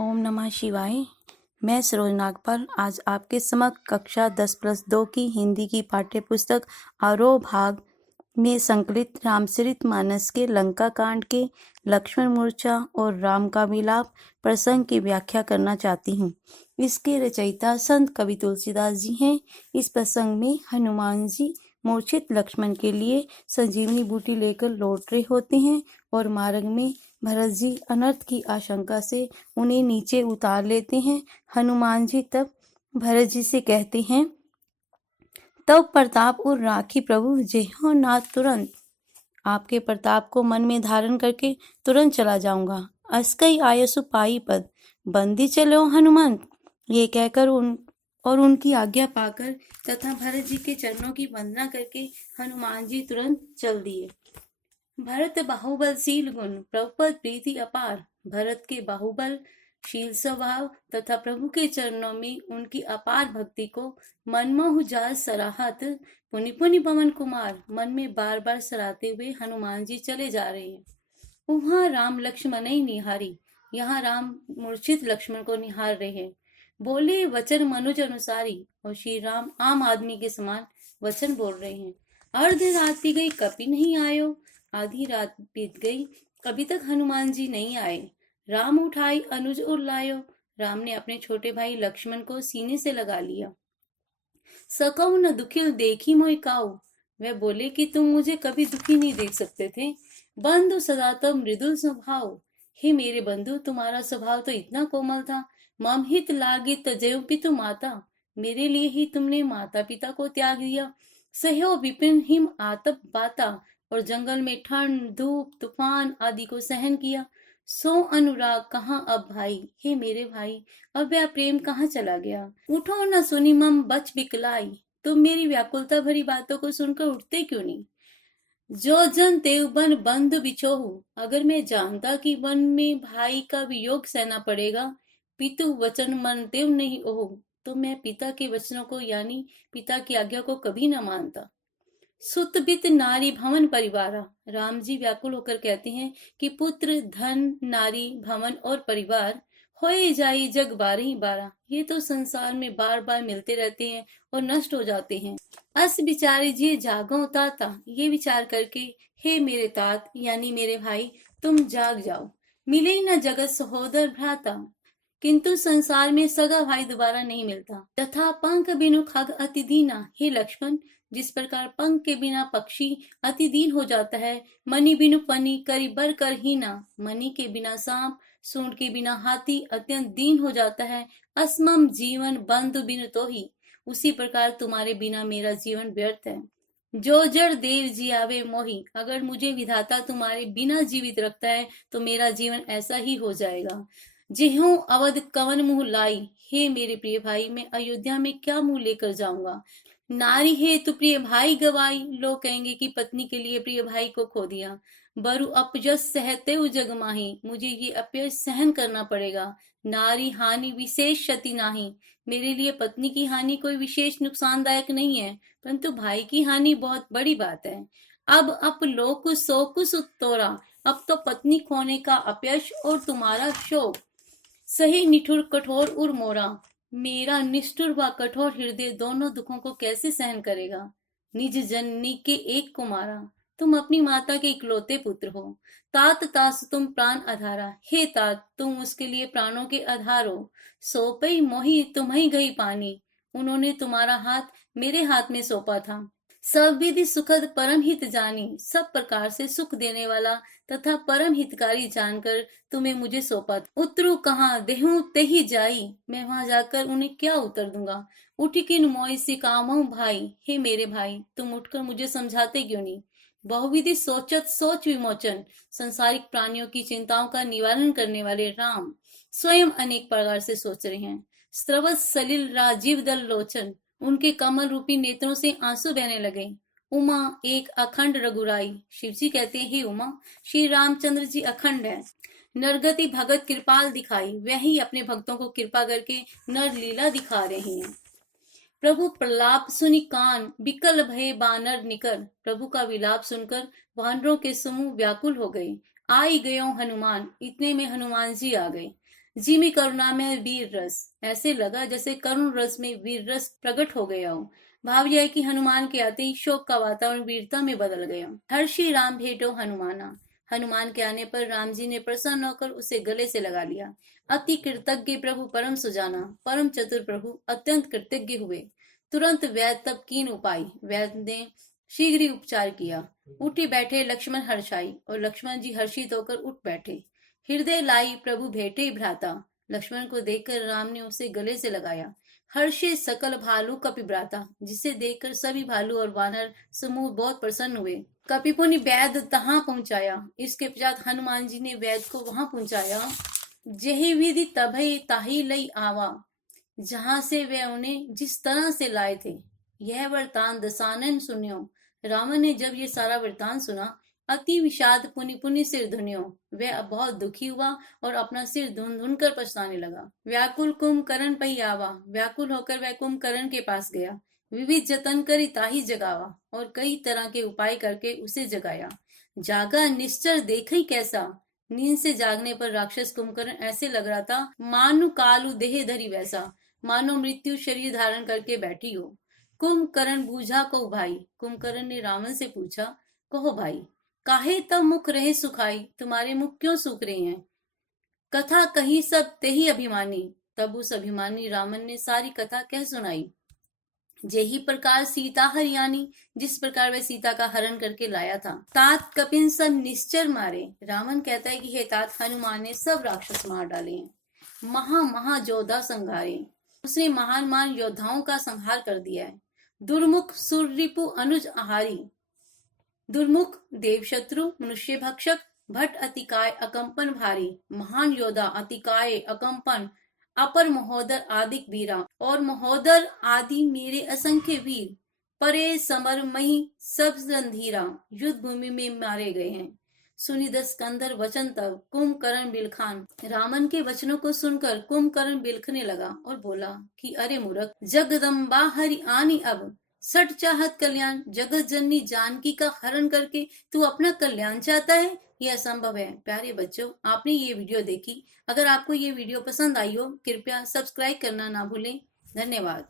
ओम नमः शिवाय। मैं सरोज नागपाल आज आपके समक्ष कक्षा 10+2 की हिंदी की पाठ्य पुस्तक आरोह भाग में संकलित रामचरित मानस के लंका कांड के लक्ष्मण मूर्छा और राम का विलाप प्रसंग की व्याख्या करना चाहती हूँ। इसके रचयिता संत कवि तुलसीदास जी हैं। इस प्रसंग में हनुमान जी मूर्छित लक्ष्मण के लिए संजीवनी बूटी लेकर लौट रहे होते हैं और मार्ग में भरत जी अनर्थ की आशंका से उन्हें नीचे उतार लेते हैं। हनुमान जी तब भरत जी से कहते हैं, तब प्रताप और राखी प्रभु जेहो नाथ तुरंत। आपके प्रताप को मन में धारण करके तुरंत चला जाऊंगा। अस्कई आयसु पाई पद बंदी चलो हनुमंत। ये कहकर उनकी आज्ञा पाकर तथा भरत जी के चरणों की वंदना करके हनुमान जी तुरंत चल दिए। भरत बाहुबलशील गुण प्रभुपद प्रीति अपार। भरत के बाहुबलशील स्वभाव तथा प्रभु के चरणों में उनकी अपार भक्ति को मनमोह जाल सराहत पुनि पुनि पवन कुमार मन में बार बार सराहते हुए हनुमान जी चले जा रहे हैं। वहाँ राम लक्ष्मण निहारी, यहाँ राम मूर्छित लक्ष्मण को निहार रहे हैं। बोले वचन मनुज अनुसारी, और श्री राम आम आदमी के समान वचन बोल रहे हैं। अर्ध रात भी गई कभी नहीं आयो, आधी रात बीत गई अभी तक हनुमान जी नहीं आए। राम उठाई अनुज और लायो, राम ने अपने छोटे भाई लक्ष्मण को सीने से लगा लिया। सकौ न दुखिल देखी मोहि काऊ, वह बोले कि तुम मुझे कभी दुखी नहीं देख सकते थे। बंधु सदा तब मृदुल स्वभाव, हे मेरे बंधु तुम्हारा स्वभाव तो इतना कोमल था। मम हित लागे तजयो पितु माता, मेरे लिए ही तुमने माता पिता को त्याग दिया। सहयो विपिन हिम आतप बाता, और जंगल में ठंड धूप तूफान आदि को सहन किया। सो अनुराग कहाँ अब भाई, हे मेरे भाई अब यह प्रेम कहाँ चला गया। उठो न सुनी मम बच बिकलाई, तुम मेरी व्याकुलता भरी बातों को सुनकर उठते क्यों नहीं। जो जन तेव बन बंधु बिछोहु, अगर मैं जानता कि वन में भाई का वियोग सहना पड़ेगा। पितु वचन मन तेव नहीं ओहु, तो मैं पिता के वचनों को यानी पिता की आज्ञा को कभी न मानता। सुत बित नारी भवन परिवारा, राम जी व्याकुल होकर कहते हैं कि पुत्र धन नारी भवन और परिवार होए जाई जग बारही बारा, ये तो संसार में बार बार मिलते रहते हैं और नष्ट हो जाते हैं। अस बिचारे जी जागो ताता, ये विचार करके हे मेरे तात यानी मेरे भाई तुम जाग जाओ। मिले न जगत सहोदर भ्राता, किंतु संसार में सगा भाई दोबारा नहीं मिलता। तथा पंख बिनु खग अति दीना, हे लक्ष्मण जिस प्रकार पंख के बिना पक्षी अति दीन हो जाता है, मणि बिनु फनी करी बर कर हीना, मणि के बिना सांप सूंड के बिना हाथी अत्यंत दीन हो जाता है। असमम जीवन बंधु बिनु तो ही, उसी प्रकार तुम्हारे बिना मेरा जीवन व्यर्थ है। जो जड़ देव जियावे मोही, अगर मुझे विधाता तुम्हारे बिना जीवित रखता है तो मेरा जीवन ऐसा ही हो जाएगा। जेहूं अवध कवन मुंह लाई, हे मेरे प्रिय भाई मैं अयोध्या में क्या मुंह लेकर जाऊंगा। नारी है तो प्रिय भाई गवाई, लोग कहेंगे कि पत्नी के लिए प्रिय भाई को खो दिया। बरु अपजस सहते जग माही, मुझे ये अपयश सहन करना पड़ेगा। नारी हानि विशेष क्षति नाही, मेरे लिए पत्नी की हानि कोई विशेष नुकसानदायक नहीं है, परंतु भाई की हानि बहुत बड़ी बात है। अब अप लोक सोकुस तोरा, अब तो पत्नी खोने का अपयश और तुम्हारा शोक सही निठुर कठोर उर मोरा। मेरा निष्ठुर व कठोर हृदय दोनों दुखों को कैसे सहन करेगा। निज जननी के एक को मारा, तुम अपनी माता के इकलौते पुत्र हो। तात तास तुम प्राण आधारा, हे तात तुम उसके लिए प्राणों के आधार हो। सोपई मोही तुम्ही गई पानी, उन्होंने तुम्हारा हाथ मेरे हाथ में सौंपा था। सब विधि सुखद परम हित जानी, सब प्रकार से सुख देने वाला तथा परम हितकारी जानकर तुम्हें मुझे सौंपा। उतरू कहाँ देहूं ते ही जाई, मैं वहां जाकर उन्हें क्या उत्तर दूंगा। उठ किन मोई सिकामऊ भाई, हे मेरे भाई तुम उठकर मुझे समझाते क्यों नहीं। बहुविधि सोचत सोच विमोचन, संसारिक प्राणियों की चिंताओं का निवारण करने वाले राम स्वयं अनेक प्रकार से सोच रहे हैं। स्रवत सलिल राजीव दल लोचन, उनके कमल रूपी नेत्रों से आंसू बहने लगे। उमा एक अखंड रघुराई, शिव जी कहते हैं हे उमा श्री रामचंद्र जी अखंड है। नरगति भगत कृपाल दिखाई, वह ही अपने भक्तों को कृपा करके नर लीला दिखा रहे हैं। प्रभु प्रलाप सुनि कान बिकल भय बानर निकर, प्रभु का विलाप सुनकर वानरों के समूह व्याकुल हो गए। आई गयो हनुमान, इतने में हनुमान जी आ गए। जी में करुणा में वीर रस, ऐसे लगा जैसे करुण रस में वीर रस प्रकट हो गया हो। भाव यह है कि हनुमान के आते ही शोक का वातावरण वीरता में बदल गया। हर्षी राम भेटो हनुमाना। हनुमान के आने पर राम जी ने प्रसन्न होकर उसे गले से लगा लिया। अति कृतज्ञ प्रभु परम सुजाना, परम चतुर प्रभु अत्यंत कृतज्ञ हुए। तुरंत वैद्य तब कीन उपाय, वैद्य ने शीघ्र ही उपचार किया। उठे बैठे लक्ष्मण हर्षाई, और लक्ष्मण जी हर्षित होकर उठ बैठे। हृदय लाई प्रभु भेटे भ्राता। लक्ष्मण को देखकर राम ने उसे गले से लगाया। हर्षे सकल भालू कपिभ्राता, जिसे देखकर सभी भालू और वानर समूह बहुत प्रसन्न हुए। कपिपों ने वैद्य तहां पहुंचाया। इसके पश्चात हनुमान जी ने वैद्य को वहां पहुंचाया। जही विधि तभई ताही लई आवा, जहां से वे उन्हें जिस तरह से लाए थे। यह वृतांत दसानन सुन्यो। रावण ने जब ये सारा वृतांत सुना, अति विषाद पुनि पुनि सिर धुन्यो। वह बहुत दुखी हुआ और अपना सिर धुन धुन कर पछताने लगा। व्याकुल कुंभकर्ण पई आवा, व्याकुल होकर वह कुंभकर्ण के पास गया। विविध जतन करी ताही जगावा, और कई तरह के उपाय करके उसे जगाया। जागा निश्चर देखई कैसा। नींद से जागने पर राक्षस कुंभकर्ण ऐसे लग रहा था मानु कालू देह धरी वैसा, मानो मृत्यु शरीर धारण करके बैठी हो। कुंभकर्ण बूझा को भाई। कुंभकर्ण ने रावण से पूछा, कहो भाई, काहे तब मुख रहे सुखाई, तुम्हारे मुख क्यों सूख रहे हैं। कथा कही सब तेही अभिमानी। तब उस अभिमानी रावण ने सारी कथा कह सुनाई। जेही प्रकार सीता हरियाणी, जिस प्रकार वह सीता का हरण करके लाया था। तात कपिन सब निश्चर मारे। रावण कहता है कि हे तात, हनुमान ने सब राक्षस मार डाले हैं। महा महा योद्धा संघारे, उसने महान महान योद्धाओं का संहार कर दिया है। दुर्मुख सुररिपु अनुज आहारी, दुर्मुख देवशत्रु मनुष्य भक्षक भट्ट अतिकाय अकंपन भारी। महान योद्धा अतिकाय अकंपन अपर महोदर आदि वीरा, और महोदर आदि मेरे असंख्य वीर परे समर मही सब रणधीरा युद्ध भूमि में मारे गए हैं। सुनी दस कंधर वचन तब कुंभकर्ण बिलखान। रावण के वचनों को सुनकर कुंभकर्ण बिलखने लगा और बोला कि अरे मूर्ख, जगदम्बा हरि आनी अब सट चाहत कल्याण। जगत जननी जानकी का हरण करके तू अपना कल्याण चाहता है, यह असंभव है। प्यारे बच्चों, आपने ये वीडियो देखी। अगर आपको ये वीडियो पसंद आई हो, कृपया सब्सक्राइब करना ना भूलें। धन्यवाद।